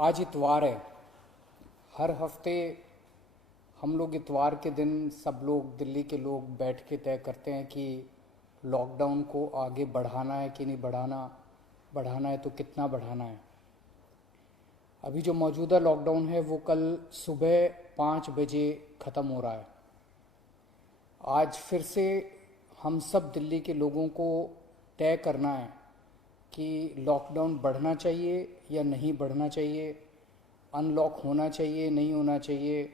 आज इतवार है। हर हफ्ते हम लोग इतवार के दिन सब लोग दिल्ली के लोग बैठ के तय करते हैं कि लॉकडाउन को आगे बढ़ाना है कि नहीं बढ़ाना, बढ़ाना है तो कितना बढ़ाना है। अभी जो मौजूदा लॉकडाउन है वो कल सुबह 5 बजे ख़त्म हो रहा है। आज फिर से हम सब दिल्ली के लोगों को तय करना है कि लॉकडाउन बढ़ना चाहिए या नहीं बढ़ना चाहिए, अनलॉक होना चाहिए नहीं होना चाहिए।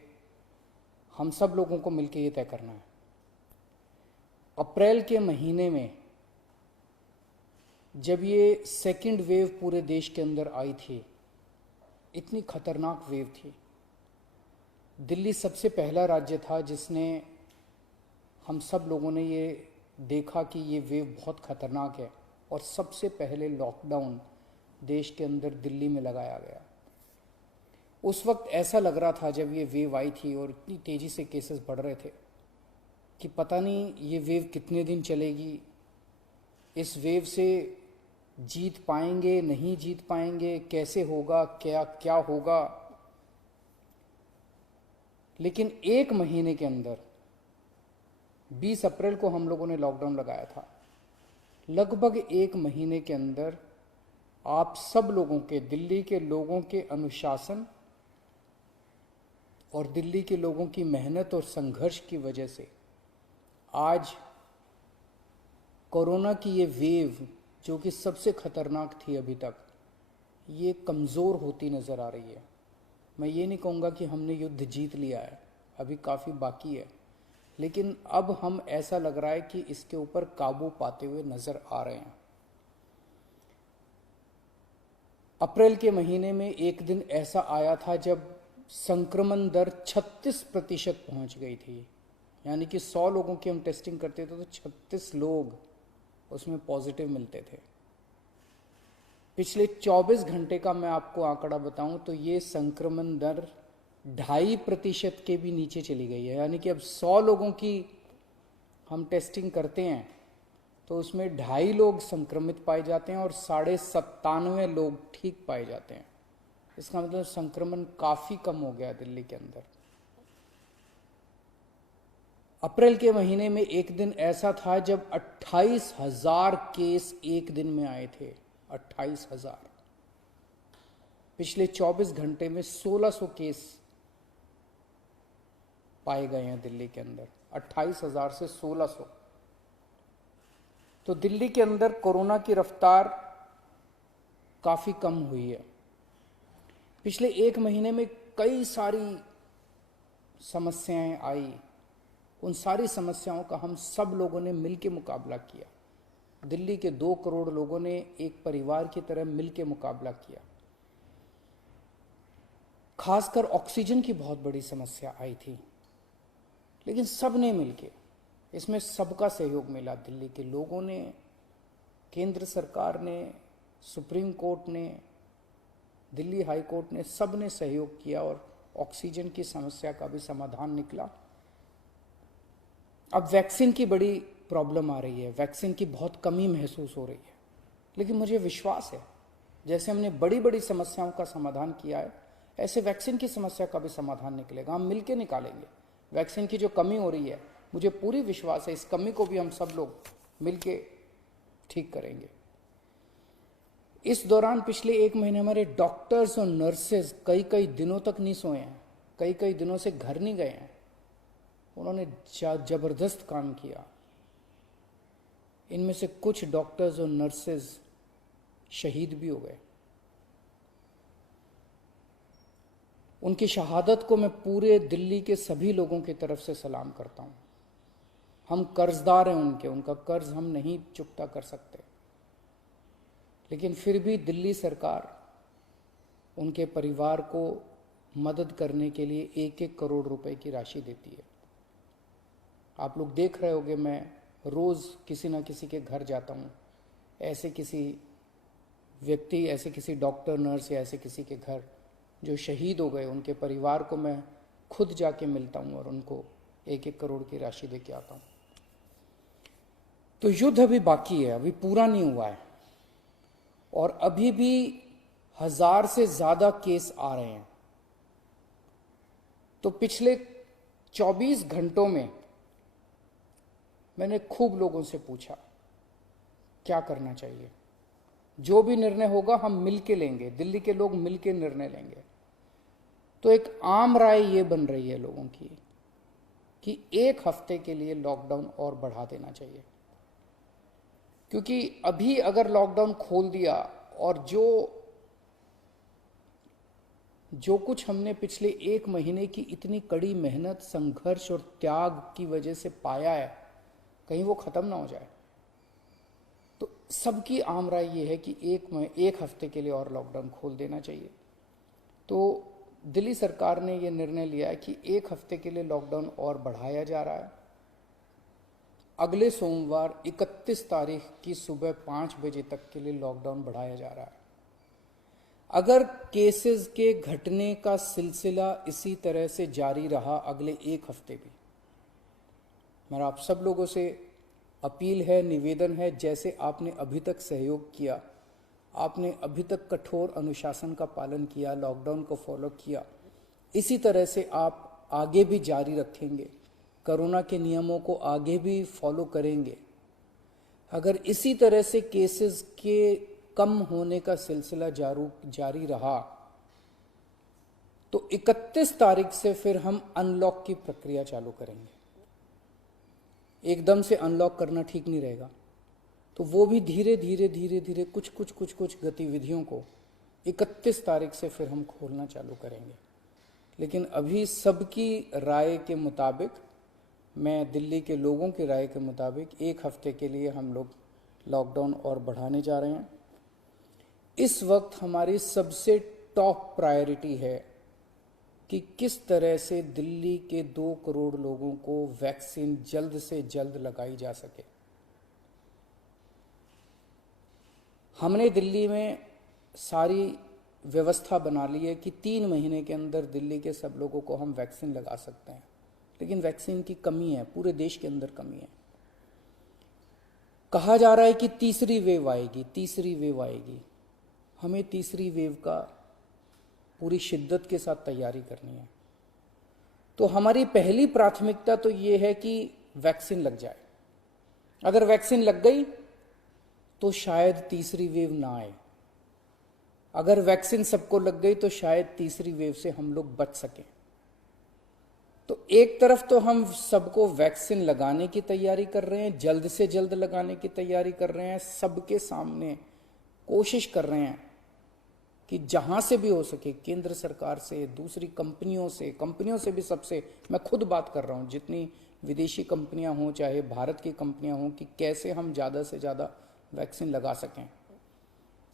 हम सब लोगों को मिलकर ये तय करना है। अप्रैल के महीने में जब ये सेकंड वेव पूरे देश के अंदर आई थी, इतनी खतरनाक वेव थी। दिल्ली सबसे पहला राज्य था जिसने, हम सब लोगों ने ये देखा कि ये वेव बहुत खतरनाक है और सबसे पहले लॉकडाउन देश के अंदर दिल्ली में लगाया गया। उस वक्त ऐसा लग रहा था जब ये वेव आई थी और इतनी तेज़ी से केसेस बढ़ रहे थे कि पता नहीं ये वेव कितने दिन चलेगी, इस वेव से जीत पाएंगे नहीं जीत पाएंगे, कैसे होगा, क्या क्या होगा। लेकिन एक महीने के अंदर 20 अप्रैल को हम लोगों ने लॉकडाउन लगाया था। लगभग एक महीने के अंदर आप सब लोगों के, दिल्ली के लोगों के अनुशासन और दिल्ली के लोगों की मेहनत और संघर्ष की वजह से आज कोरोना की ये वेव, जो कि सबसे खतरनाक थी अभी तक, ये कमज़ोर होती नज़र आ रही है। मैं ये नहीं कहूँगा कि हमने युद्ध जीत लिया है, अभी काफ़ी बाकी है, लेकिन अब हम, ऐसा लग रहा है कि इसके ऊपर काबू पाते हुए नज़र आ रहे हैं। अप्रैल के महीने में एक दिन ऐसा आया था जब संक्रमण दर 36% पहुंच गई थी। यानी कि 100 लोगों की हम टेस्टिंग करते थे तो 36 लोग उसमें पॉजिटिव मिलते थे। पिछले 24 घंटे का मैं आपको आंकड़ा बताऊं तो ये संक्रमण दर 2.5% के भी नीचे चली गई है। यानी कि अब 100 लोगों की हम टेस्टिंग करते हैं तो उसमें 2.5 लोग संक्रमित पाए जाते हैं और 97.5 लोग ठीक पाए जाते हैं। इसका मतलब संक्रमण काफ़ी कम हो गया दिल्ली के अंदर। अप्रैल के महीने में एक दिन ऐसा था जब 28,000 केस एक दिन में आए थे। 28,000। पिछले 24 घंटे में 1,600 केस पाए गए हैं दिल्ली के अंदर। 28,000 से 1,600। तो दिल्ली के अंदर कोरोना की रफ्तार काफ़ी कम हुई है। पिछले एक महीने में कई सारी समस्याएं आई। उन सारी समस्याओं का हम सब लोगों ने मिलकर मुकाबला किया। दिल्ली के 2 करोड़ लोगों ने एक परिवार की तरह मिलकर मुकाबला किया। खासकर ऑक्सीजन की बहुत बड़ी समस्या आई थी, लेकिन सब ने मिलके, इसमें सबका सहयोग मिला। दिल्ली के लोगों ने, केंद्र सरकार ने, सुप्रीम कोर्ट ने, दिल्ली हाई कोर्ट ने, सब ने सहयोग किया और ऑक्सीजन की समस्या का भी समाधान निकला। अब वैक्सीन की बड़ी प्रॉब्लम आ रही है, वैक्सीन की बहुत कमी महसूस हो रही है, लेकिन मुझे विश्वास है जैसे हमने बड़ी बड़ी समस्याओं का समाधान किया है, ऐसे वैक्सीन की समस्या का भी समाधान निकलेगा। हम मिलकर निकालेंगे। वैक्सीन की जो कमी हो रही है, मुझे पूरी विश्वास है इस कमी को भी हम सब लोग मिलके ठीक करेंगे। इस दौरान पिछले एक महीने हमारे डॉक्टर्स और नर्सेज कई कई दिनों तक नहीं सोए हैं, कई कई दिनों से घर नहीं गए हैं। उन्होंने जबरदस्त काम किया। इनमें से कुछ डॉक्टर्स और नर्सेज शहीद भी हो गए। उनकी शहादत को मैं पूरे दिल्ली के सभी लोगों की तरफ से सलाम करता हूं। हम कर्जदार हैं उनके, उनका कर्ज हम नहीं चुकता कर सकते, लेकिन फिर भी दिल्ली सरकार उनके परिवार को मदद करने के लिए 1-1 करोड़ रुपए की राशि देती है। आप लोग देख रहे होंगे, मैं रोज़ किसी ना किसी के घर जाता हूँ, ऐसे किसी व्यक्ति, ऐसे किसी डॉक्टर, नर्स या ऐसे किसी के घर जो शहीद हो गए, उनके परिवार को मैं खुद जाके मिलता हूँ और उनको 1-1 करोड़ की राशि दे के आता हूँ। तो युद्ध अभी बाकी है, अभी पूरा नहीं हुआ है और अभी भी 1000 से ज्यादा केस आ रहे हैं। तो पिछले 24 घंटों में मैंने खूब लोगों से पूछा क्या करना चाहिए। जो भी निर्णय होगा हम मिलके लेंगे, दिल्ली के लोग मिलके निर्णय लेंगे। तो एक आम राय ये बन रही है लोगों की कि 1 हफ्ते के लिए लॉकडाउन और बढ़ा देना चाहिए, क्योंकि अभी अगर लॉकडाउन खोल दिया और जो कुछ हमने पिछले 1 महीने की इतनी कड़ी मेहनत, संघर्ष और त्याग की वजह से पाया है, कहीं वो खत्म ना हो जाए। तो सबकी आम राय ये है कि 1 हफ्ते के लिए और लॉकडाउन खोल देना चाहिए। तो दिल्ली सरकार ने ये निर्णय लिया है कि 1 हफ्ते के लिए लॉकडाउन और बढ़ाया जा रहा है। अगले सोमवार 31 तारीख की सुबह 5 बजे तक के लिए लॉकडाउन बढ़ाया जा रहा है। अगर केसेस के घटने का सिलसिला इसी तरह से जारी रहा अगले 1 हफ्ते भी, मेरा आप सब लोगों से अपील है, निवेदन है, जैसे आपने अभी तक सहयोग किया, आपने अभी तक कठोर अनुशासन का पालन किया, लॉकडाउन को फॉलो किया, इसी तरह से आप आगे भी जारी रखेंगे, कोरोना के नियमों को आगे भी फॉलो करेंगे। अगर इसी तरह से केसेस के कम होने का सिलसिला जारी रहा तो 31 तारीख से फिर हम अनलॉक की प्रक्रिया चालू करेंगे। एकदम से अनलॉक करना ठीक नहीं रहेगा, तो वो भी धीरे धीरे कुछ गतिविधियों को 31 तारीख से फिर हम खोलना चालू करेंगे। लेकिन अभी सबकी राय के मुताबिक, मैं दिल्ली के लोगों की राय के मुताबिक 1 हफ्ते के लिए हम लोग लॉकडाउन और बढ़ाने जा रहे हैं। इस वक्त हमारी सबसे टॉप प्रायोरिटी है कि किस तरह से दिल्ली के 2 करोड़ लोगों को वैक्सीन जल्द से जल्द लगाई जा सके। हमने दिल्ली में सारी व्यवस्था बना ली है कि 3 महीने के अंदर दिल्ली के सब लोगों को हम वैक्सीन लगा सकते हैं, लेकिन वैक्सीन की कमी है, पूरे देश के अंदर कमी है। कहा जा रहा है कि तीसरी वेव आएगी। हमें तीसरी वेव का पूरी शिद्दत के साथ तैयारी करनी है। तो हमारी पहली प्राथमिकता तो ये है कि वैक्सीन लग जाए। अगर वैक्सीन लग गई तो शायद तीसरी वेव ना आए। अगर वैक्सीन सबको लग गई तो शायद तीसरी वेव से हम लोग बच सकें। तो एक तरफ तो हम सबको वैक्सीन लगाने की तैयारी कर रहे हैं, जल्द से जल्द लगाने की तैयारी कर रहे हैं, सबके सामने कोशिश कर रहे हैं कि जहां से भी हो सके, केंद्र सरकार से, दूसरी कंपनियों से भी, सबसे मैं खुद बात कर रहा हूं, जितनी विदेशी कंपनियां हों चाहे भारत की कंपनियां हों, कि कैसे हम ज़्यादा से ज़्यादा वैक्सीन लगा सकें।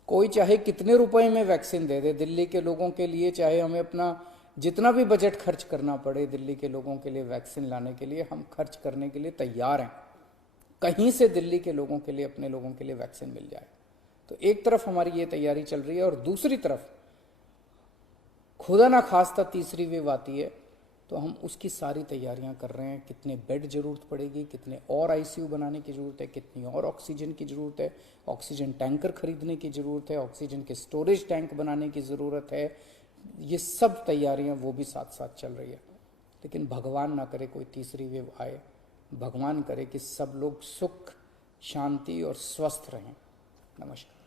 कोई चाहे कितने रुपए में वैक्सीन दे दे दिल्ली के लोगों के लिए, चाहे हमें अपना जितना भी बजट खर्च करना पड़े दिल्ली के लोगों के लिए वैक्सीन लाने के लिए, हम खर्च करने के लिए तैयार हैं। कहीं से दिल्ली के लोगों के लिए, अपने लोगों के लिए वैक्सीन मिल जाए। तो एक तरफ हमारी ये तैयारी चल रही है और दूसरी तरफ खुदा ना खास्ता तीसरी वेव आती है तो हम उसकी सारी तैयारियां कर रहे हैं। कितने बेड जरूरत पड़ेगी, कितने और आईसीयू बनाने की जरूरत है, कितनी और ऑक्सीजन की जरूरत है, ऑक्सीजन टैंकर खरीदने की जरूरत है, ऑक्सीजन के स्टोरेज टैंक बनाने की जरूरत है। ये सब तैयारियां वो भी साथ साथ चल रही है। लेकिन भगवान ना करे कोई तीसरी वेव आए, भगवान करे कि सब लोग सुख, शांति और स्वस्थ रहें। नमस्कार।